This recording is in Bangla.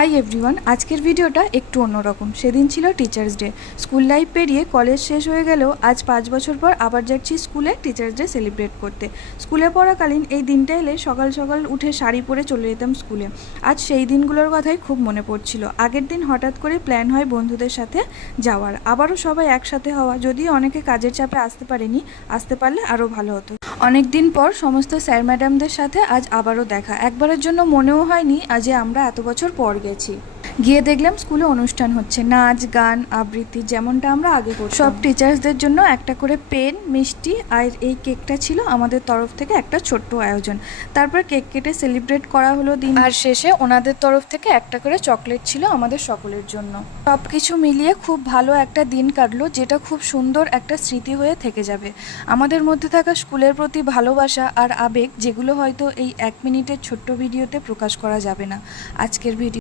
হাই এভরিওয়ান, আজকের ভিডিওটা একটু অন্যরকম। সেদিন ছিল টিচার্স ডে। স্কুল লাইফ পেরিয়ে কলেজ শেষ হয়ে গেলেও আজ 5 বছর পর আবার যাচ্ছি স্কুলে টিচার্স ডে সেলিব্রেট করতে। স্কুলে পড়াকালীন এই দিনটা এলে সকাল সকাল উঠে শাড়ি পরে চলে যেতাম স্কুলে। আজ সেই দিনগুলোর কথাই খুব মনে পড়ছিল। আগের দিন হঠাৎ করে প্ল্যান হয় বন্ধুদের সাথে যাওয়ার, আবারও সবাই একসাথে হওয়া। যদিও অনেকে কাজের চাপে আসতে পারেনি, আসতে পারলে আরও ভালো হতো। অনেক দিন পর সমস্ত স্যার ম্যাডামদের সাথে আজ আবারও দেখা। একবারের জন্য মনেও হয়নি আজ আমরা এত বছর পর গেছি। গিয়ে দেখলাম স্কুলে অনুষ্ঠান হচ্ছে, নাচ গান আবৃত্তি, যেমনটা আমরা আগে করতাম। সব টিচার্সদের জন্য একটা করে পেন, মিষ্টি আর এই কেকটা ছিল আমাদের তরফ থেকে একটা ছোট্ট আয়োজন। তারপর কেক কেটে সেলিব্রেট করা হলো দিন, আর শেষে ওনাদের তরফ থেকে একটা করে চকলেট ছিল আমাদের সকলের জন্য। সব কিছু মিলিয়ে খুব ভালো একটা দিন কাটলো, যেটা খুব সুন্দর একটা স্মৃতি হয়ে থেকে যাবে। আমাদের মধ্যে থাকা স্কুলের প্রতি ভালোবাসা আর আবেগ, যেগুলো হয়তো এই 1 মিনিটের ছোট্ট ভিডিওতে প্রকাশ করা যাবে না। আজকের ভিডিও